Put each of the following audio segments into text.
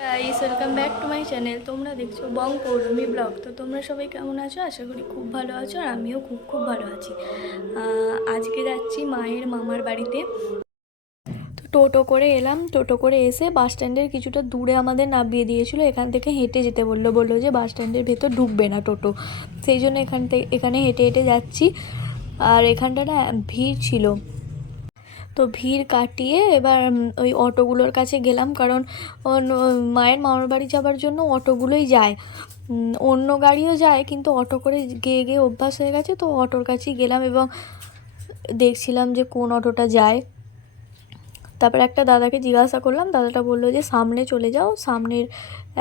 Guys welcome back to my channel তোমরা দেখছ বং পৌরমী blog. তো তোমরা সবাই কেমন আছো? আশা করি খুব ভালো আছো আর আমিও খুব খুব ভালো আছি। আজকে যাচ্ছি মায়ের মামার বাড়িতে। তো টোটো করে এলাম। টোটো করে এসে বাস স্ট্যান্ডের কিছুটা দূরে আমাদের নামিয়ে দিয়েছিল। এখান থেকে হেঁটে যেতে বলল। বলল যে বাস স্ট্যান্ডের ভেতর ঢুকবে না টোটো। সেই জন্য এখান থেকে, এখানে হেঁটে হেঁটে যাচ্ছি। আর এখানটা না, ভিড় ছিল। তো ভিড় কাটিয়ে এবার ওই অটোগুলোর কাছে গেলাম। কারণ মায়ের মামার বাড়ি যাবার জন্য অটোগুলোই যায়। অন্য গাড়িও যায়, কিন্তু অটো করে গিয়ে গিয়ে অভ্যাস হয়ে গেছে। তো অটোর কাছেই গেলাম এবং দেখছিলাম যে কোন অটোটা যায়। তারপর একটা দাদাকে জিজ্ঞাসা করলাম। দাদাটা বলল যে, সামনে চলে যাও। সামনের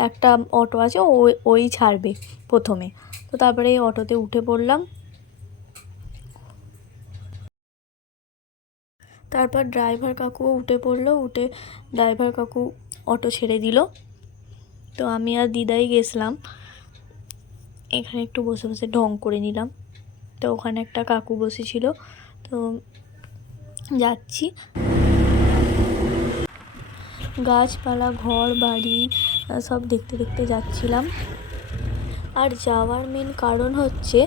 একটা অটো আছে ওই ওই ছাড়বে প্রথমে। তো তারপরে এই অটোতে উঠে পড়লাম। তারপর ড্রাইভার কাকুও উঠে পড়ল, উঠে ড্রাইভার কাকু অটো ছেড়ে দিল। তো আমি আর দিদাই গেছিলাম। এখানে একটু বসে বসে ঢং করে নিলাম। তো ওখানে একটা কাকু বসেছিল। তো যাচ্ছি। গাছপালা, ঘর, বাড়ি সব দেখতে দেখতে যাচ্ছিলাম। আর যাওয়ার মেন কারণ হচ্ছে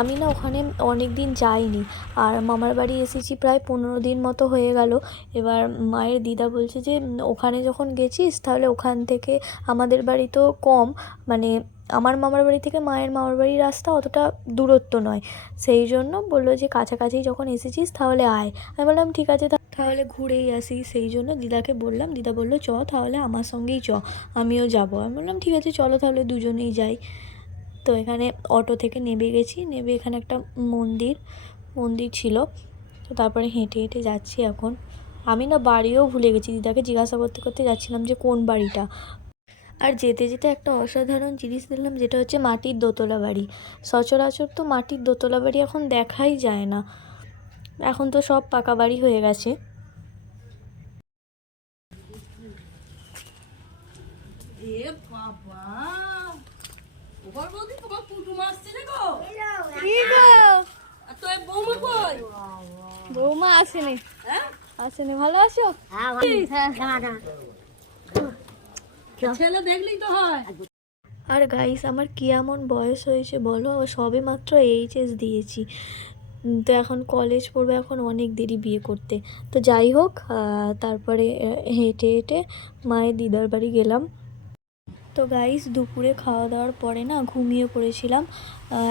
আমি না ওখানে অনেক দিন যাইনি। আর মামার বাড়ি এসেছি প্রায় পনেরো দিন মতো হয়ে গেল। এবার মায়ের দিদা বলছে যে ওখানে যখন গেছিস তাহলে ওখান থেকে আমাদের বাড়ি তো কম। মানে আমার মামার বাড়ি থেকে মায়ের মামার বাড়ির রাস্তা অতটা দূরত্ব নয়। সেই জন্য বলল যে, কাছাকাছি যখন এসেছিস তাহলে আয়। আমি বললাম, ঠিক আছে তাহলে ঘুরেই আসি। সেই জন্য দিদাকে বললাম, দিদা বলল, চ তাহলে আমার সঙ্গেই চ, আমিও যাব। আমি বললাম, ঠিক আছে, চলো তাহলে দুজনেই যাই। তো এখানে অটো থেকে নেমে গেছি। নেমে এখানে একটা মন্দির মন্দির ছিল। তো তারপরে হেঁটে হেঁটে যাচ্ছি এখন। আমি না বাড়িও ভুলে গেছি। দিদাকে জিজ্ঞাসা করতে করতে যাচ্ছিলাম যে কোন বাড়িটা। আর যেতে যেতে একটা অসাধারণ জিনিস দেখলাম, যেটা হচ্ছে মাটির দোতলা বাড়ি। সচরাচর তো মাটির দোতলা বাড়ি এখন দেখাই যায় না। এখন তো সব পাকা বাড়ি হয়ে গেছে। বাবা। ওবার বৌদি তোমার কুটুম আসছে না গো? আর তোর বৌমা কই? বৌমা আসেনি। হ্যাঁ? আসেনি ভালো আছো? ছেলে দেখলেই তো হয়। আর গাইস আমার কি এমন বয়স হয়েছে বলো? সবে মাত্র এইচএস দিয়েছি। তো এখন কলেজ পড়বে এখন অনেক দেরি বিয়ে করতে। তো যাই হোক তারপরে হেঁটে হেঁটে মায়ের দিদার বাড়ি গেলাম। তো গাইস দুপুরে খাওয়া দাওয়ার পরে না ঘুমিয়ে পড়েছিলাম।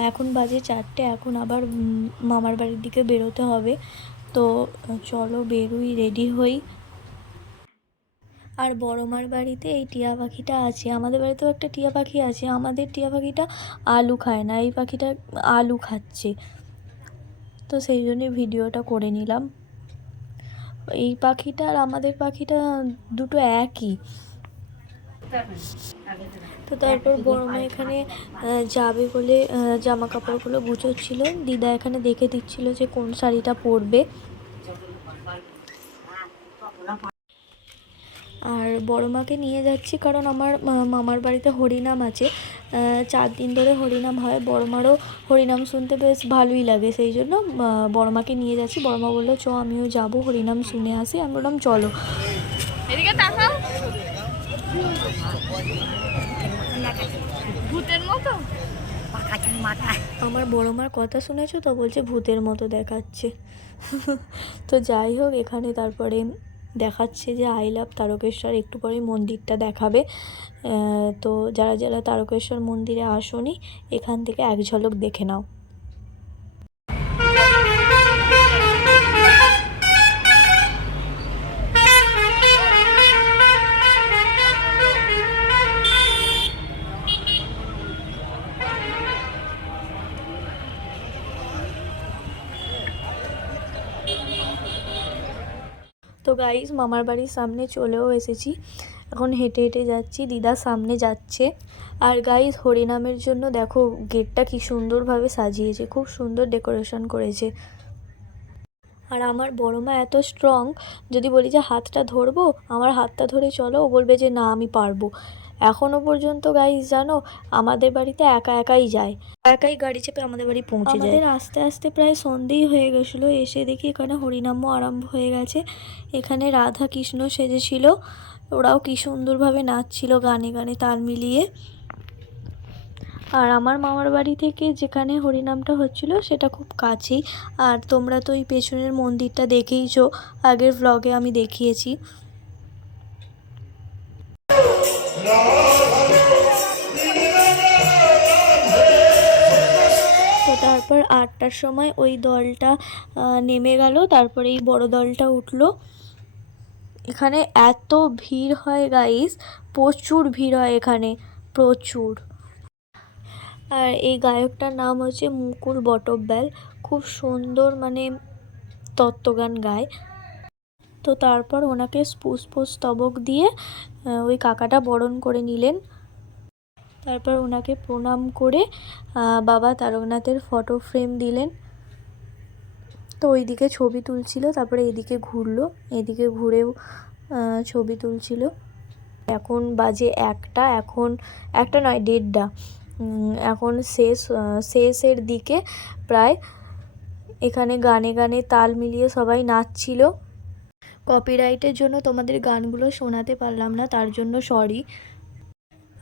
এখন বাজে চারটে, এখন আবার মামার বাড়ির দিকে বেরোতে হবে। তো, চলো বেরোই রেডি হই। আর বড় মার বাড়িতে এই টিয়া পাখিটা আছে। আমাদের বাড়িতেও একটা টিয়া পাখি আছে। আমাদের টিয়া পাখিটা আলু খায় না, এই পাখিটা আলু খাচ্ছে। তো সেই জন্যই ভিডিওটা করে নিলাম। এই পাখিটা আর আমাদের পাখিটা দুটো একই। তো তারপর বড় মা এখানে যাবে বলে জামা কাপড়গুলো গুছোচ্ছিল। দিদা এখানে দেখে দিচ্ছিল যে কোন শাড়িটা পরবে। আর বড় মাকে নিয়ে যাচ্ছি কারণ আমার মামার বাড়িতে হরিনাম আছে। চার দিন ধরে হরিনাম হয়। বড় মারও হরিনাম শুনতে বেশ ভালোই লাগে, সেই জন্য বড় মাকে নিয়ে যাচ্ছি। বড় মা বলল, চ, আমিও যাব, হরিনাম শুনে আসি। আমি বললাম, চলো। এদিকে ভূতের মতো? আমার বড় মার কথা শুনেছো তো? বলছে ভূতের মতো দেখাচ্ছে। তো যাই হোক, এখানে তারপরে দেখাচ্ছে যে আই লাভ তারকেশ্বর একটু পরে মন্দিরটা দেখাবে। তো যারা যারা তারকেশ্বর মন্দিরে আসনি, এখান থেকে এক ঝলক দেখে নাও। তো গাইস মামার বাড়ির সামনে চলেও এসেছি। এখন হেঁটে হেঁটে যাচ্ছি, দিদা সামনে যাচ্ছে। আর গাইজ হরিনামের জন্য দেখো, গেটটা কি সুন্দরভাবে সাজিয়েছে, খুব সুন্দর ডেকোরেশন করেছে। আর আমার বড় মা এত স্ট্রং যদি বলি যে হাতটা ধরবো, আমার হাতটা ধরে চলো, ও বলবে যে না, আমি পারব। এখনও পর্যন্ত গাইস জানো আমাদের বাড়িতে একা একাই যায়। একাই গাড়ি চেপে আমাদের বাড়ি পৌঁছে যায়। আমাদের আস্তে আস্তে প্রায় সন্ধেই হয়ে গেছিল এসে দেখি এখানে হরিনামও আরম্ভ হয়ে গেছে। এখানে রাধা কৃষ্ণ সেজেছিল ওরাও কি সুন্দরভাবে নাচছিল গানে গানে তাল মিলিয়ে। আর আমার মামার বাড়ি থেকে যেখানে হরিনামটা হচ্ছিল সেটা খুব কাছেই। আর তোমরা তো ওই পেছনের মন্দিরটা দেখেইছো আগের ভ্লগে আমি দেখিয়েছি। তো তারপর আটটার সময় ওই দলটা নেমে গেল। তারপরে এই বড় দলটা উঠল। এখানে এত ভিড় হয় গাইস প্রচুর ভিড় হয় এখানে, প্রচুর। আর এই গায়কটার নাম হচ্ছে মুকুল বটব্যাল। খুব সুন্দর মানে তত্ত্বগান গায়। তো তারপর ওনাকে পুষ্পস্তবক দিয়ে ওই কাকাটা বরণ করে নিলেন। তারপর ওনাকে প্রণাম করে বাবা তারকনাথের ফটো ফ্রেম দিলেন। তো ওইদিকে ছবি তুলছিল, তারপরে এদিকে ঘুরলো, এদিকে ঘুরেও ছবি তুলছিল। এখন বাজে একটা, এখন একটা নয়, দেড়টা। এখন শেষ শেষের দিকে প্রায় এখানে গানে গানে তাল মিলিয়ে সবাই নাচছিল। কপিরাইটের জন্য তোমাদের গানগুলো শোনাতে পারলাম না, তার জন্য সরি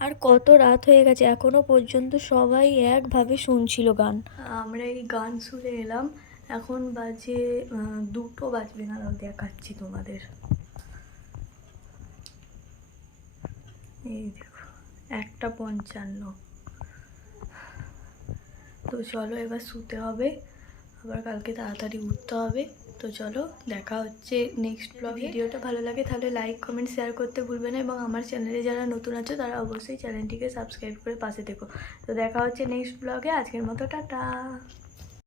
আর কত রাত হয়ে গেছে, এখনও পর্যন্ত সবাই একভাবে শুনছিল গান। আমরা এই গান শুনে এলাম, এখন বাজে দুটো বাজবে না দেখাচ্ছি তোমাদের। এই দেখো, একটা পঞ্চান্ন। তো চলো এবার শুতে হবে, আবার কালকে তাড়াতাড়ি উঠতে হবে। তো চলো, দেখা হচ্ছে নেক্সট ব্লগ ভিডিওটা ভালো লাগে তাহলে লাইক কমেন্ট শেয়ার করতে ভুলবে না এবং আমার চ্যানেলে যারা নতুন আছো, তারা অবশ্যই চ্যানেলটিকে সাবস্ক্রাইব করে পাশে দেখো তো দেখা হচ্ছে নেক্সট ব্লগে আজকের মতো, টাটা।